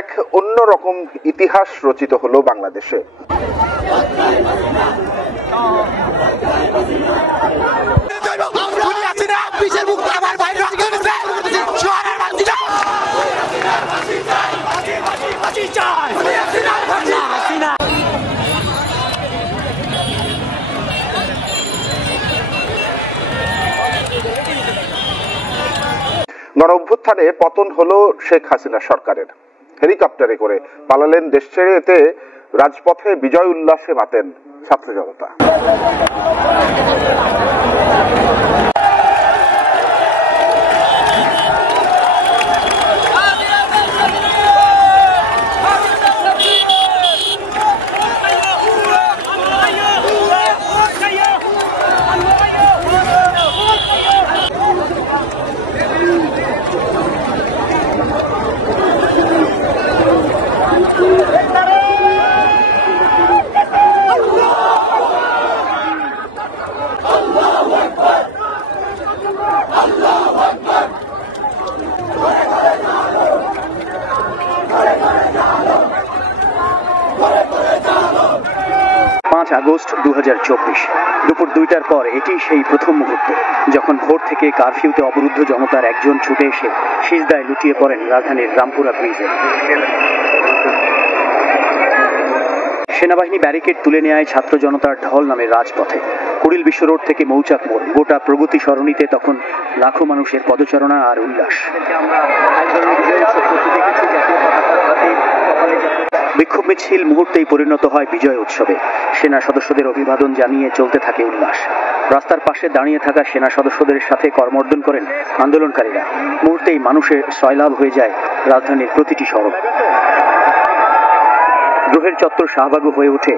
এক অন্যরকম ইতিহাস রচিত হলো বাংলাদেশে। গণ অভ্যুত্থানে পতন হলো শেখ হাসিনা সরকারের। হেলিকপ্টারে করে পালালেন দেশ ছেড়ে। এতে রাজপথে বিজয় উল্লাসে মাতেন ছাত্র জনতা। 5 আগস্ট 2024 দুপুর 2টার পর এটি সেই প্রথম মুহূর্ত যখন ভোর থেকে কারফিউতে অবরুদ্ধ জনতার একজন ছুটে এসে সিজদায় লুটিয়ে পড়েন রাজধানীর রামপুরা ব্রিজে। সেনাবাহিনী ব্যারিকেড তুলে নেয় ছাত্র জনতার ঢল নামে রাজপথে। কুড়িল বিশ্ব রোড থেকে মৌচাক মোড়, গোটা প্রগতি সরণিতে তখন লাখো মানুষের পদচারণা আর উল্লাস। বিক্ষোভ মিছিল মুহূর্তেই পরিণত হয় বিজয় উৎসবে। সেনা সদস্যদের অভিবাদন জানিয়ে চলতে থাকে উল্লাস। রাস্তার পাশে দাঁড়িয়ে থাকা সেনা সদস্যদের সাথে করমর্দন করেন আন্দোলনকারীরা। মুহূর্তেই মানুষের সয়লাভ হয়ে যায় রাজধানীর প্রতিটি সড়ক। গ্রহের চত্বর শাহবাগও হয়ে ওঠে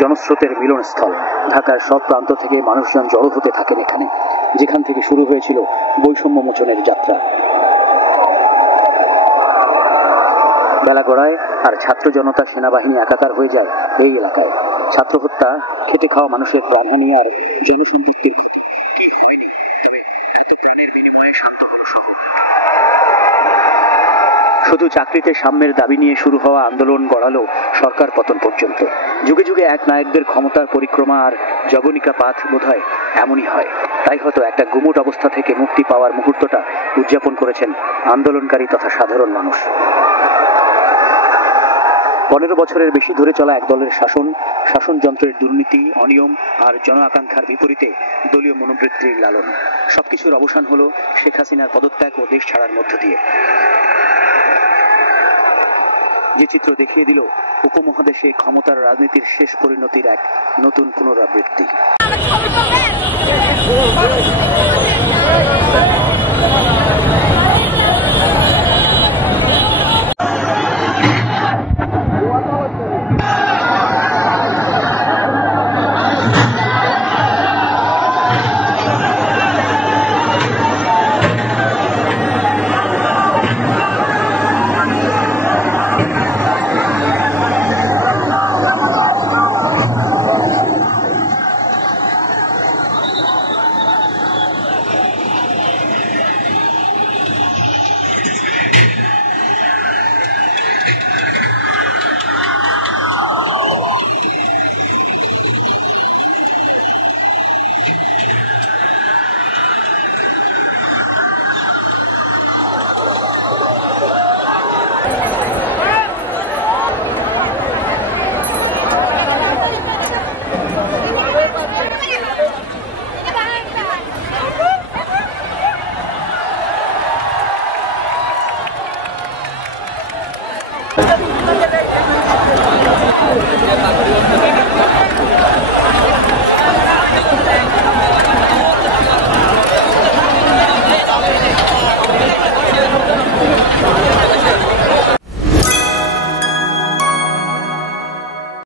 জনস্রোতের মিলনস্থল। ঢাকার সব প্রান্ত থেকে মানুষজন জড়ো হতে থাকেন এখানে, যেখান থেকে শুরু হয়েছিল বৈষম্য মোচনের যাত্রা। বেলা গড়ায় আর ছাত্র জনতা সেনাবাহিনী একাকার হয়ে যায় এই এলাকায়। ছাত্র হত্যা, খেটে খাওয়া মানুষের প্রাণহানি আর জনসম্পৃক্তির শুধু চাকরিতে সাম্যের দাবি নিয়ে শুরু হওয়া আন্দোলন গড়ালো সরকার পতন পর্যন্ত। যুগে যুগে এক নায়কদের ক্ষমতার পরিক্রমা আর জবনিকা পাথ বোধহয় এমনই হয়। তাই হয়তো একটা গুমুট অবস্থা থেকে মুক্তি পাওয়ার মুহূর্তটা উদযাপন করেছেন আন্দোলনকারী তথা সাধারণ মানুষ। 15 বছরের বেশি ধরে চলা এক দলের শাসনযন্ত্রের দুর্নীতি, অনিয়ম আর জন আকাঙ্ক্ষার বিপরীতে দলীয় মনোবৃত্তির লালন, সবকিছুর অবসান হলো শেখ হাসিনার পদত্যাগ ও দেশ ছাড়ার মধ্য দিয়ে। যে চিত্র দেখিয়ে দিল উপমহাদেশে ক্ষমতার রাজনীতির শেষ পরিণতির এক নতুন পুনরাবৃত্তি। Ya,